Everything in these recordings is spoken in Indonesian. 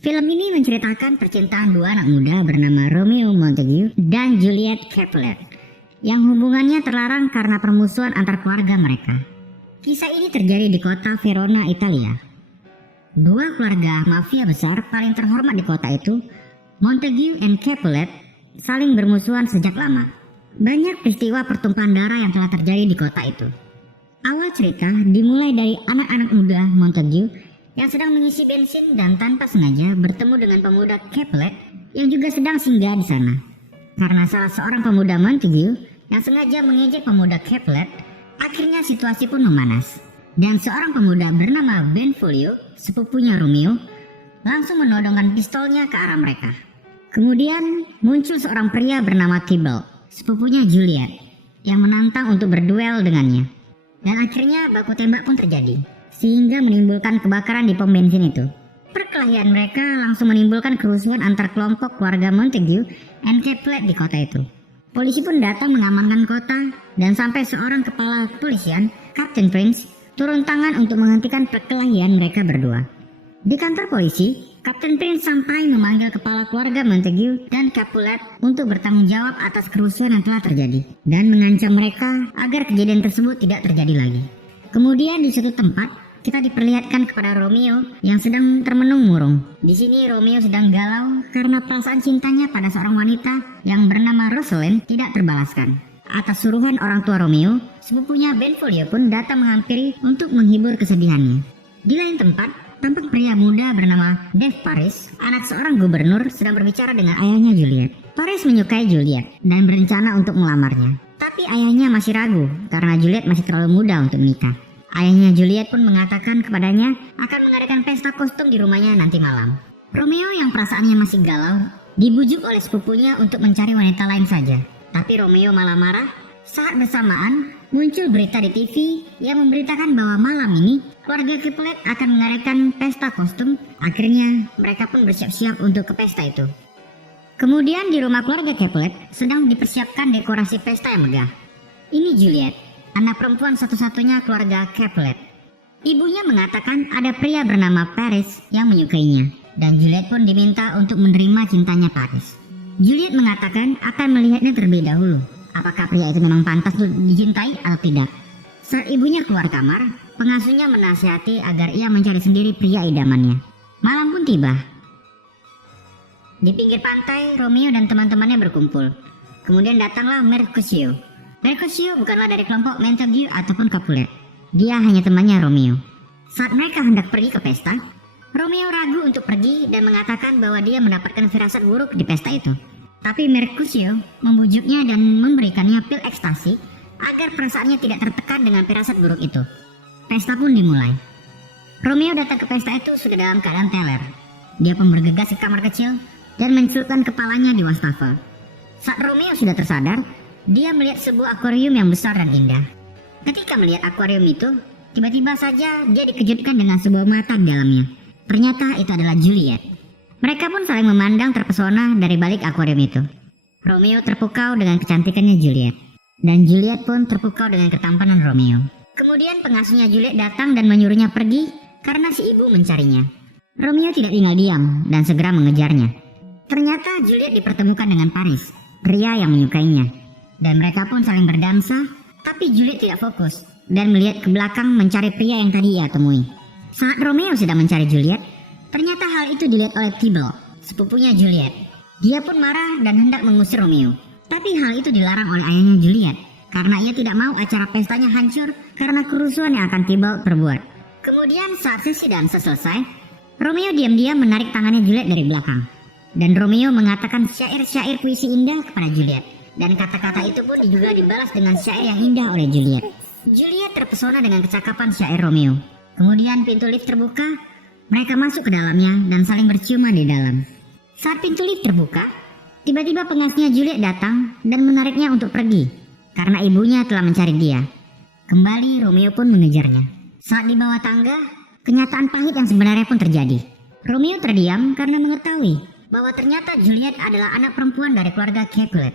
Film ini menceritakan percintaan dua anak muda bernama Romeo Montague dan Juliet Capulet yang hubungannya terlarang karena permusuhan antar keluarga mereka. Kisah ini terjadi di kota Verona, Italia. Dua keluarga mafia besar paling terhormat di kota itu, Montague and Capulet, saling bermusuhan sejak lama. Banyak peristiwa pertumpahan darah yang telah terjadi di kota itu. Awal cerita dimulai dari anak-anak muda Montague yang sedang mengisi bensin dan tanpa sengaja bertemu dengan pemuda Capulet yang juga sedang singgah di sana. Karena salah seorang pemuda Montague yang sengaja mengejek pemuda Capulet, akhirnya situasi pun memanas. Dan seorang pemuda bernama Benvolio, sepupunya Romeo, langsung menodongkan pistolnya ke arah mereka. Kemudian muncul seorang pria bernama Tybalt, sepupunya Juliet, yang menantang untuk berduel dengannya. Dan akhirnya baku tembak pun terjadi, sehingga menimbulkan kebakaran di pom bensin itu. Perkelahian mereka langsung menimbulkan kerusuhan antar kelompok keluarga Montague and Capulet di kota itu. Polisi pun datang mengamankan kota, dan sampai seorang kepala kepolisian, Captain Prince, turun tangan untuk menghentikan perkelahian mereka berdua. Di kantor polisi, Captain Prince sampai memanggil kepala keluarga Montague dan Capulet untuk bertanggung jawab atas kerusuhan yang telah terjadi, dan mengancam mereka agar kejadian tersebut tidak terjadi lagi. Kemudian di suatu tempat, kita diperlihatkan kepada Romeo yang sedang termenung murung. Di sini Romeo sedang galau karena perasaan cintanya pada seorang wanita yang bernama Rosalind tidak terbalaskan. Atas suruhan orang tua Romeo, sepupunya Benvolio pun datang menghampiri untuk menghibur kesedihannya. Di lain tempat, tampak pria muda bernama Dave Paris, anak seorang gubernur, sedang berbicara dengan ayahnya Juliet. Paris menyukai Juliet dan berencana untuk melamarnya. Tapi ayahnya masih ragu karena Juliet masih terlalu muda untuk menikah. Ayahnya Juliet pun mengatakan kepadanya akan mengadakan pesta kostum di rumahnya nanti malam. Romeo yang perasaannya masih galau dibujuk oleh sepupunya untuk mencari wanita lain saja. Tapi Romeo malah marah. Saat bersamaan muncul berita di TV yang memberitakan bahwa malam ini keluarga Capulet akan mengadakan pesta kostum. Akhirnya mereka pun bersiap-siap untuk ke pesta itu. Kemudian di rumah keluarga Capulet sedang dipersiapkan dekorasi pesta yang megah. Ini Juliet, anak perempuan satu-satunya keluarga Capulet. Ibunya mengatakan ada pria bernama Paris yang menyukainya, dan Juliet pun diminta untuk menerima cintanya Paris. Juliet mengatakan akan melihatnya terlebih dahulu, apakah pria itu memang pantas untuk dicintai atau tidak. Saat ibunya keluar kamar, pengasuhnya menasihati agar ia mencari sendiri pria idamannya. Malam pun tiba. Di pinggir pantai, Romeo dan teman-temannya berkumpul. Kemudian datanglah Mercutio. Mercutio bukanlah dari kelompok Montague ataupun Capulet. Dia hanya temannya Romeo. Saat mereka hendak pergi ke pesta, Romeo ragu untuk pergi dan mengatakan bahwa dia mendapatkan firasat buruk di pesta itu. Tapi Mercutio membujuknya dan memberikannya pil ekstasi agar perasaannya tidak tertekan dengan firasat buruk itu. Pesta pun dimulai. Romeo datang ke pesta itu sudah dalam keadaan teler. Dia pun bergegas ke kamar kecil dan mencelupkan kepalanya di wastafel. Saat Romeo sudah tersadar, dia melihat sebuah akuarium yang besar dan indah. Ketika melihat akuarium itu, tiba-tiba saja dia dikejutkan dengan sebuah mata di dalamnya. Ternyata itu adalah Juliet. Mereka pun saling memandang terpesona dari balik akuarium itu. Romeo terpukau dengan kecantikannya Juliet, dan Juliet pun terpukau dengan ketampanan Romeo. Kemudian pengasuhnya Juliet datang dan menyuruhnya pergi karena si ibu mencarinya. Romeo tidak tinggal diam dan segera mengejarnya. Ternyata Juliet dipertemukan dengan Paris, pria yang menyukainya. Dan mereka pun saling berdansa, tapi Juliet tidak fokus dan melihat ke belakang mencari pria yang tadi ia temui. Saat Romeo sedang mencari Juliet, ternyata hal itu dilihat oleh Tybalt, sepupunya Juliet. Dia pun marah dan hendak mengusir Romeo. Tapi hal itu dilarang oleh ayahnya Juliet, karena ia tidak mau acara pestanya hancur karena kerusuhan yang akan Tybalt perbuat. Kemudian saat sesi dansa selesai, Romeo diam-diam menarik tangannya Juliet dari belakang. Dan Romeo mengatakan syair-syair puisi indah kepada Juliet. Dan kata-kata itu pun juga dibalas dengan syair yang indah oleh Juliet. Juliet terpesona dengan kecakapan syair Romeo. Kemudian pintu lift terbuka, mereka masuk ke dalamnya dan saling berciuman di dalam. Saat pintu lift terbuka, tiba-tiba pengasuhnya Juliet datang dan menariknya untuk pergi, karena ibunya telah mencari dia. Kembali Romeo pun mengejarnya. Saat di bawah tangga, kenyataan pahit yang sebenarnya pun terjadi. Romeo terdiam karena mengetahui bahwa ternyata Juliet adalah anak perempuan dari keluarga Capulet.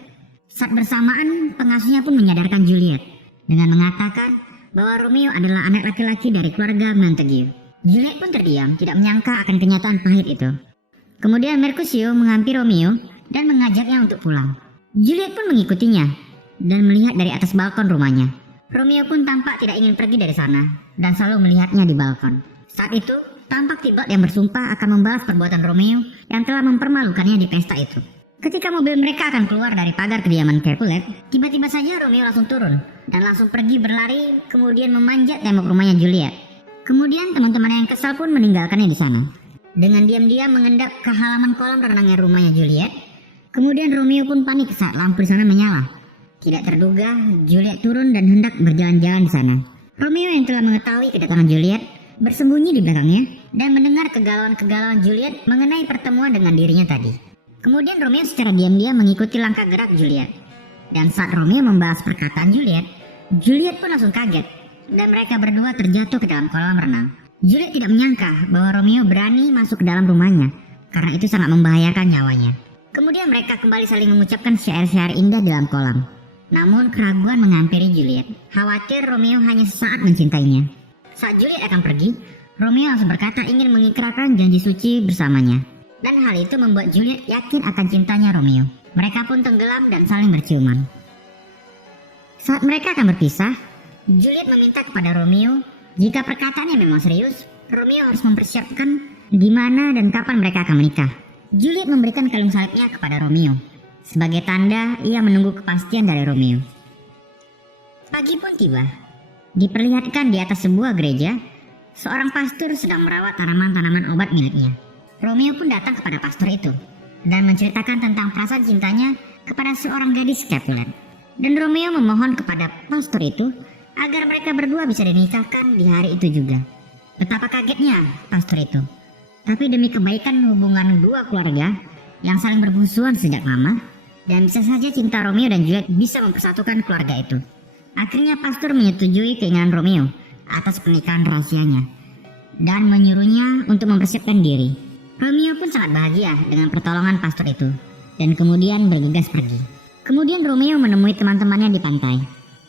Saat bersamaan, pengasuhnya pun menyadarkan Juliet dengan mengatakan bahwa Romeo adalah anak laki-laki dari keluarga Montague. Juliet pun terdiam, tidak menyangka akan kenyataan pahit itu. Kemudian Mercutio menghampiri Romeo dan mengajaknya untuk pulang. Juliet pun mengikutinya dan melihat dari atas balkon rumahnya. Romeo pun tampak tidak ingin pergi dari sana dan selalu melihatnya di balkon. Saat itu, tampak Tybalt yang bersumpah akan membalas perbuatan Romeo yang telah mempermalukannya di pesta itu. Ketika mobil mereka akan keluar dari pagar kediaman Capulet, tiba-tiba saja Romeo langsung turun dan langsung pergi berlari, kemudian memanjat tembok rumahnya Juliet. Kemudian teman-teman yang kesal pun meninggalkannya di sana. Dengan diam-diam mengendap ke halaman kolam renangnya rumahnya Juliet. Kemudian Romeo pun panik saat lampu di sana menyala. Tidak terduga, Juliet turun dan hendak berjalan-jalan di sana. Romeo yang telah mengetahui kedatangan Juliet bersembunyi di belakangnya dan mendengar kegalauan-kegalauan Juliet mengenai pertemuan dengan dirinya tadi. Kemudian Romeo secara diam-diam mengikuti langkah gerak Juliet. Dan saat Romeo membalas perkataan Juliet, Juliet pun langsung kaget dan mereka berdua terjatuh ke dalam kolam renang. Juliet tidak menyangka bahwa Romeo berani masuk ke dalam rumahnya karena itu sangat membahayakan nyawanya. Kemudian mereka kembali saling mengucapkan syair-syair indah di dalam kolam. Namun keraguan menghampiri Juliet. Khawatir Romeo hanya sesaat mencintainya. Saat Juliet akan pergi, Romeo langsung berkata ingin mengikrarkan janji suci bersamanya. Dan hal itu membuat Juliet yakin akan cintanya Romeo. Mereka pun tenggelam dan saling berciuman. Saat mereka akan berpisah, Juliet meminta kepada Romeo jika perkataannya memang serius, Romeo harus mempersiapkan di mana dan kapan mereka akan menikah. Juliet memberikan kalung salibnya kepada Romeo. Sebagai tanda, ia menunggu kepastian dari Romeo. Pagi pun tiba. Diperlihatkan di atas sebuah gereja, seorang pastor sedang merawat tanaman-tanaman obat miliknya. Romeo pun datang kepada pastor itu dan menceritakan tentang perasaan cintanya kepada seorang gadis Capulet. Dan Romeo memohon kepada pastor itu agar mereka berdua bisa dinikahkan di hari itu juga. Betapa kagetnya pastor itu. Tapi demi kebaikan hubungan dua keluarga yang saling bermusuhan sejak lama, dan bisa saja cinta Romeo dan Juliet bisa mempersatukan keluarga itu. Akhirnya pastor menyetujui keinginan Romeo atas pernikahan rahasianya dan menyuruhnya untuk mempersiapkan diri. Romeo pun sangat bahagia dengan pertolongan pastor itu dan kemudian bergegas pergi. Kemudian Romeo menemui teman-temannya di pantai.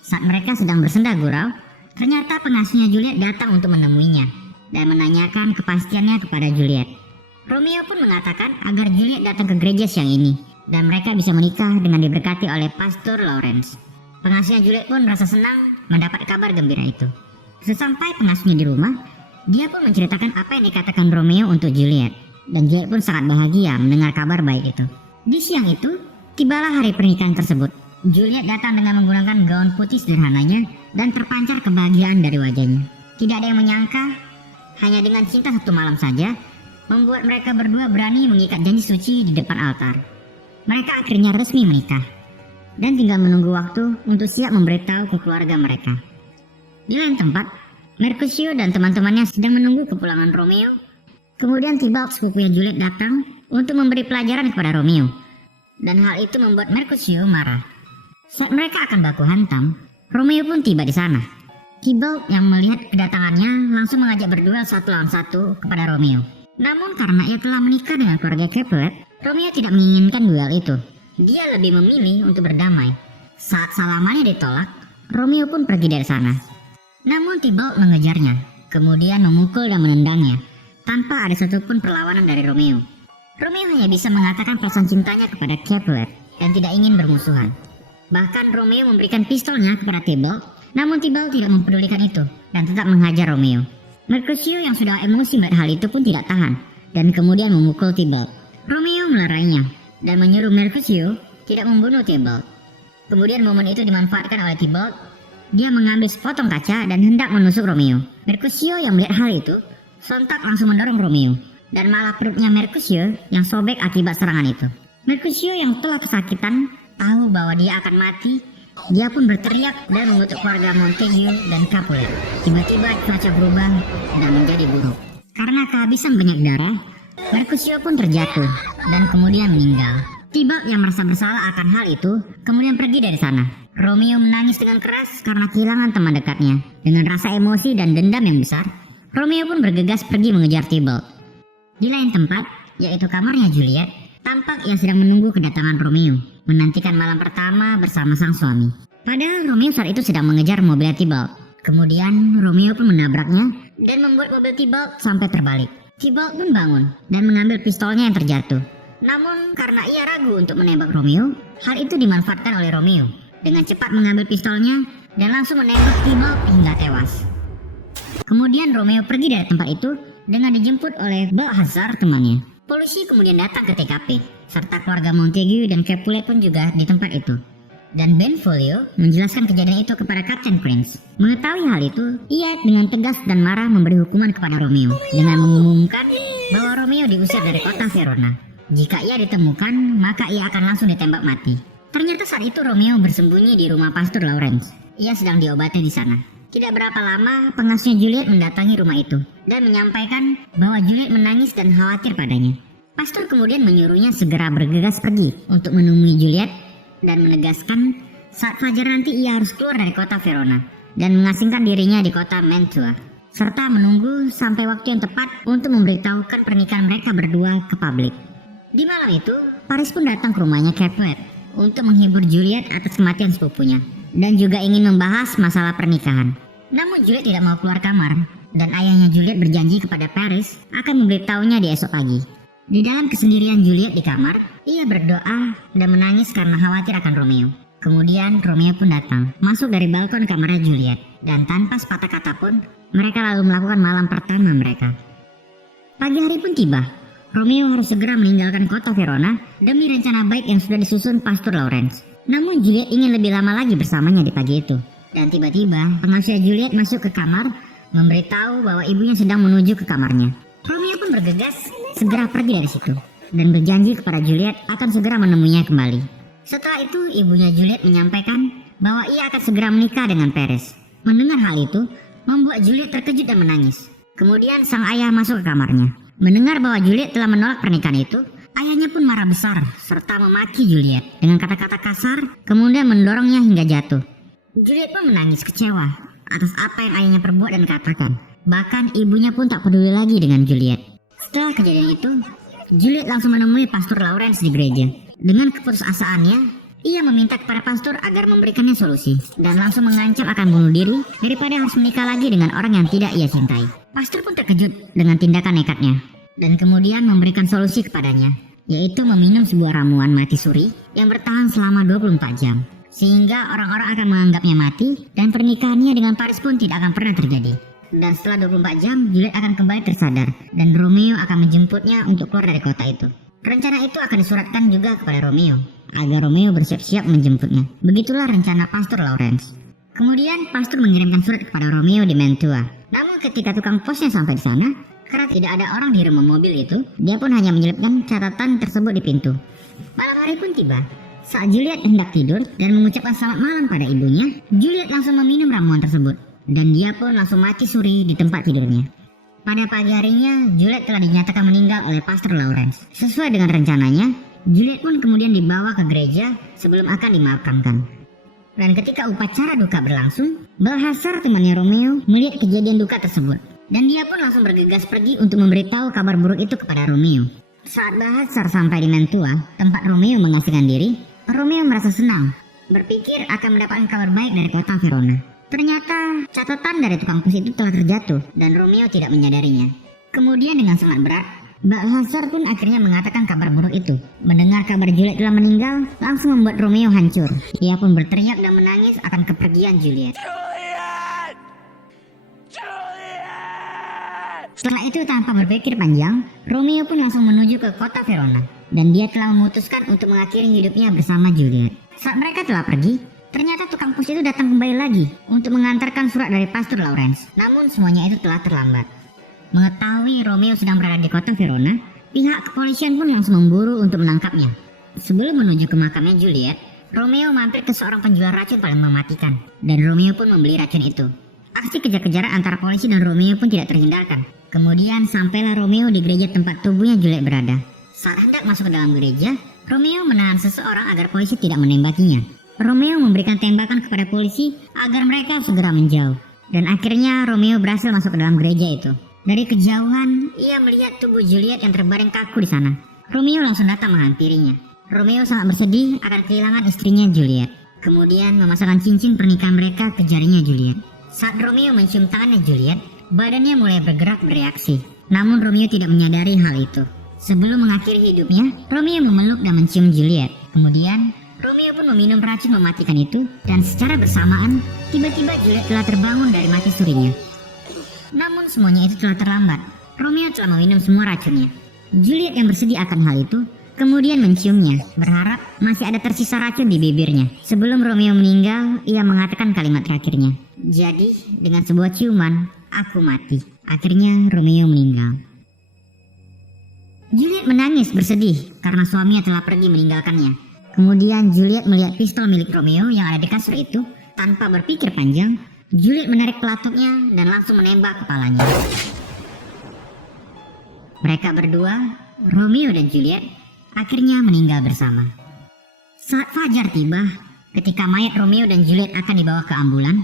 Saat mereka sedang bersenda gurau, ternyata pengasuhnya Juliet datang untuk menemuinya dan menanyakan kepastiannya kepada Juliet. Romeo pun mengatakan agar Juliet datang ke gereja siang ini dan mereka bisa menikah dengan diberkati oleh Pastor Lawrence. Pengasuhnya Juliet pun merasa senang mendapat kabar gembira itu. Sesampai pengasuhnya di rumah, dia pun menceritakan apa yang dikatakan Romeo untuk Juliet. Dan Juliet pun sangat bahagia mendengar kabar baik itu. Di siang itu, tibalah hari pernikahan tersebut. Juliet datang dengan menggunakan gaun putih sederhananya dan terpancar kebahagiaan dari wajahnya. Tidak ada yang menyangka, hanya dengan cinta satu malam saja, membuat mereka berdua berani mengikat janji suci di depan altar. Mereka akhirnya resmi menikah dan tinggal menunggu waktu untuk siap memberitahu ke keluarga mereka. Di lain tempat, Mercutio dan teman-temannya sedang menunggu kepulangan Romeo. Kemudian Tybalt sepupunya Juliet datang untuk memberi pelajaran kepada Romeo. Dan hal itu membuat Mercutio marah. Saat mereka akan baku hantam, Romeo pun tiba di sana. Tybalt yang melihat kedatangannya langsung mengajak berduel satu lawan satu kepada Romeo. Namun karena ia telah menikah dengan keluarga Capulet, Romeo tidak menginginkan duel itu. Dia lebih memilih untuk berdamai. Saat salamannya ditolak, Romeo pun pergi dari sana. Namun Tybalt mengejarnya, kemudian memukul dan menendangnya, tanpa ada satupun perlawanan dari Romeo. Romeo hanya bisa mengatakan perasaan cintanya kepada Capulet dan tidak ingin bermusuhan. Bahkan Romeo memberikan pistolnya kepada Tybalt, namun Tybalt tidak mempedulikan itu dan tetap menghajar Romeo. Mercutio yang sudah emosi melihat hal itu pun tidak tahan dan kemudian memukul Tybalt. Romeo melarainya dan menyuruh Mercutio tidak membunuh Tybalt. Kemudian momen itu dimanfaatkan oleh Tybalt. Dia mengambil sepotong kaca dan hendak menusuk Romeo. Mercutio yang melihat hal itu sontak langsung mendorong Romeo dan malah perutnya Mercutio yang sobek akibat serangan itu. Mercutio yang telah kesakitan tahu bahwa dia akan mati. Dia pun berteriak dan mengutuk keluarga Montague dan Capulet. Tiba-tiba cuaca berubah dan menjadi buruk. Karena kehabisan banyak darah, Mercutio pun terjatuh dan kemudian meninggal. Tybalt yang merasa bersalah akan hal itu kemudian pergi dari sana. Romeo menangis dengan keras karena kehilangan teman dekatnya. Dengan rasa emosi dan dendam yang besar, Romeo pun bergegas pergi mengejar Tybalt. Di lain tempat, yaitu kamarnya Juliet, tampak ia sedang menunggu kedatangan Romeo, menantikan malam pertama bersama sang suami. Padahal Romeo saat itu sedang mengejar mobil Tybalt. Kemudian Romeo pun menabraknya dan membuat mobil Tybalt sampai terbalik. Tybalt pun bangun dan mengambil pistolnya yang terjatuh. Namun karena ia ragu untuk menembak Romeo, hal itu dimanfaatkan oleh Romeo dengan cepat mengambil pistolnya dan langsung menembak Tybalt hingga tewas. Kemudian Romeo pergi dari tempat itu dengan dijemput oleh Balthazar temannya. Polisi kemudian datang ke TKP serta keluarga Montague dan Capulet pun juga di tempat itu. Dan Benvolio menjelaskan kejadian itu kepada Kapten Prince. Mengetahui hal itu, ia dengan tegas dan marah memberi hukuman kepada Romeo dengan mengumumkan bahwa Romeo diusir dari kota Verona. Jika ia ditemukan, maka ia akan langsung ditembak mati. Ternyata saat itu Romeo bersembunyi di rumah Pastor Lawrence. Ia sedang diobati di sana. Tidak berapa lama, pengasuhnya Juliet mendatangi rumah itu dan menyampaikan bahwa Juliet menangis dan khawatir padanya. Pastor kemudian menyuruhnya segera bergegas pergi untuk menemui Juliet dan menegaskan saat fajar nanti ia harus keluar dari kota Verona dan mengasingkan dirinya di kota Mantua, serta menunggu sampai waktu yang tepat untuk memberitahukan pernikahan mereka berdua ke publik. Di malam itu, Paris pun datang ke rumahnya Capulet untuk menghibur Juliet atas kematian sepupunya dan juga ingin membahas masalah pernikahan. Namun Juliet tidak mau keluar kamar dan ayahnya Juliet berjanji kepada Paris akan memberitahunya di esok pagi. Di dalam kesendirian Juliet di kamar, ia berdoa dan menangis karena khawatir akan Romeo. Kemudian Romeo pun datang, masuk dari balkon kamarnya Juliet, dan tanpa sepatah kata pun, mereka lalu melakukan malam pertama mereka. Pagi hari pun tiba. Romeo harus segera meninggalkan kota Verona demi rencana baik yang sudah disusun Pastor Lawrence. Namun Juliet ingin lebih lama lagi bersamanya di pagi itu. Dan tiba-tiba, pengasuh Juliet masuk ke kamar, memberitahu bahwa ibunya sedang menuju ke kamarnya. Romeo pun bergegas segera pergi dari situ dan berjanji kepada Juliet akan segera menemuinya kembali. Setelah itu ibunya Juliet menyampaikan bahwa ia akan segera menikah dengan Paris. Mendengar hal itu membuat Juliet terkejut dan menangis. Kemudian sang ayah masuk ke kamarnya. Mendengar bahwa Juliet telah menolak pernikahan itu, ayahnya pun marah besar serta memaki Juliet dengan kata-kata kasar, kemudian mendorongnya hingga jatuh. Juliet pun menangis kecewa atas apa yang ayahnya perbuat dan katakan. Bahkan ibunya pun tak peduli lagi dengan Juliet. Setelah kejadian itu, Juliet langsung menemui Pastor Lawrence di gereja. Dengan keputusasaannya, ia meminta kepada pastor agar memberikannya solusi dan langsung mengancam akan bunuh diri daripada harus menikah lagi dengan orang yang tidak ia cintai. Pastor pun terkejut dengan tindakan nekatnya dan kemudian memberikan solusi kepadanya, yaitu meminum sebuah ramuan mati suri yang bertahan selama 24 jam. Sehingga orang-orang akan menganggapnya mati dan pernikahannya dengan Paris pun tidak akan pernah terjadi. Dan setelah 24 jam, Juliet akan kembali tersadar dan Romeo akan menjemputnya untuk keluar dari kota itu. Rencana itu akan disuratkan juga kepada Romeo agar Romeo bersiap-siap menjemputnya. Begitulah rencana Pastor Lawrence. Kemudian Pastor mengirimkan surat kepada Romeo di Mantua. Namun ketika tukang posnya sampai di sana, karena tidak ada orang di rumah mobil itu, dia pun hanya menyelipkan catatan tersebut di pintu. Malam hari pun tiba. Saat Juliet hendak tidur dan mengucapkan selamat malam pada ibunya, Juliet langsung meminum ramuan tersebut. Dan dia pun langsung mati suri di tempat tidurnya. Pada pagi harinya, Juliet telah dinyatakan meninggal oleh Pastor Lawrence. Sesuai dengan rencananya, Juliet pun kemudian dibawa ke gereja sebelum akan dimakamkan. Dan ketika upacara duka berlangsung, Balthazar temannya Romeo melihat kejadian duka tersebut. Dan dia pun langsung bergegas pergi untuk memberitahu kabar buruk itu kepada Romeo. Saat Balthazar sampai di Mantua, tempat Romeo mengasingkan diri, Romeo merasa senang, berpikir akan mendapatkan kabar baik dari kota Verona. Ternyata catatan dari tukang pos itu telah terjatuh dan Romeo tidak menyadarinya. Kemudian dengan sangat berat, Balthazar pun akhirnya mengatakan kabar buruk itu. Mendengar kabar Juliet telah meninggal, langsung membuat Romeo hancur. Ia pun berteriak dan menangis akan kepergian Juliet. Setelah itu tanpa berpikir panjang, Romeo pun langsung menuju ke kota Verona. Dan dia telah memutuskan untuk mengakhiri hidupnya bersama Juliet. Saat mereka telah pergi, ternyata tukang pos itu datang kembali lagi untuk mengantarkan surat dari Pastor Lawrence. Namun semuanya itu telah terlambat. Mengetahui Romeo sedang berada di kota Verona, pihak kepolisian pun langsung memburu untuk menangkapnya. Sebelum menuju ke makamnya Juliet, Romeo mampir ke seorang penjual racun paling mematikan. Dan Romeo pun membeli racun itu. Aksi kejar-kejaran antara polisi dan Romeo pun tidak terhindarkan. Kemudian sampailah Romeo di gereja tempat tubuhnya Juliet berada. Saat hendak masuk ke dalam gereja, Romeo menahan seseorang agar polisi tidak menembakinya. Romeo memberikan tembakan kepada polisi agar mereka segera menjauh. Dan akhirnya Romeo berhasil masuk ke dalam gereja itu. Dari kejauhan, ia melihat tubuh Juliet yang terbaring kaku di sana. Romeo langsung datang menghampirinya. Romeo sangat bersedih akan kehilangan istrinya Juliet. Kemudian memasangkan cincin pernikahan mereka ke jarinya Juliet. Saat Romeo mencium tangannya Juliet, badannya mulai bergerak bereaksi. Namun Romeo tidak menyadari hal itu. Sebelum mengakhiri hidupnya, Romeo memeluk dan mencium Juliet. Kemudian, Romeo pun meminum racun mematikan itu, dan secara bersamaan, tiba-tiba Juliet telah terbangun dari mati surinya. Namun semuanya itu telah terlambat. Romeo telah meminum semua racunnya. Juliet yang bersedih akan hal itu, kemudian menciumnya, berharap masih ada tersisa racun di bibirnya. Sebelum Romeo meninggal, ia mengatakan kalimat terakhirnya. Jadi, dengan sebuah ciuman, aku mati. Akhirnya Romeo meninggal. Juliet menangis bersedih karena suaminya telah pergi meninggalkannya. Kemudian Juliet melihat pistol milik Romeo yang ada di kasur itu. Tanpa berpikir panjang, Juliet menarik pelatutnya dan langsung menembak kepalanya. Mereka berdua, Romeo dan Juliet, akhirnya meninggal bersama. Saat fajar tiba, ketika mayat Romeo dan Juliet akan dibawa ke ambulan,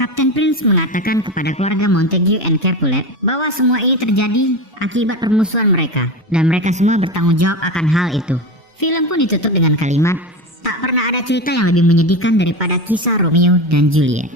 Kapten Prince mengatakan kepada keluarga Montague and Capulet bahwa semua ini terjadi akibat permusuhan mereka, dan mereka semua bertanggung jawab akan hal itu. Film pun ditutup dengan kalimat, tak pernah ada cerita yang lebih menyedihkan daripada kisah Romeo dan Juliet.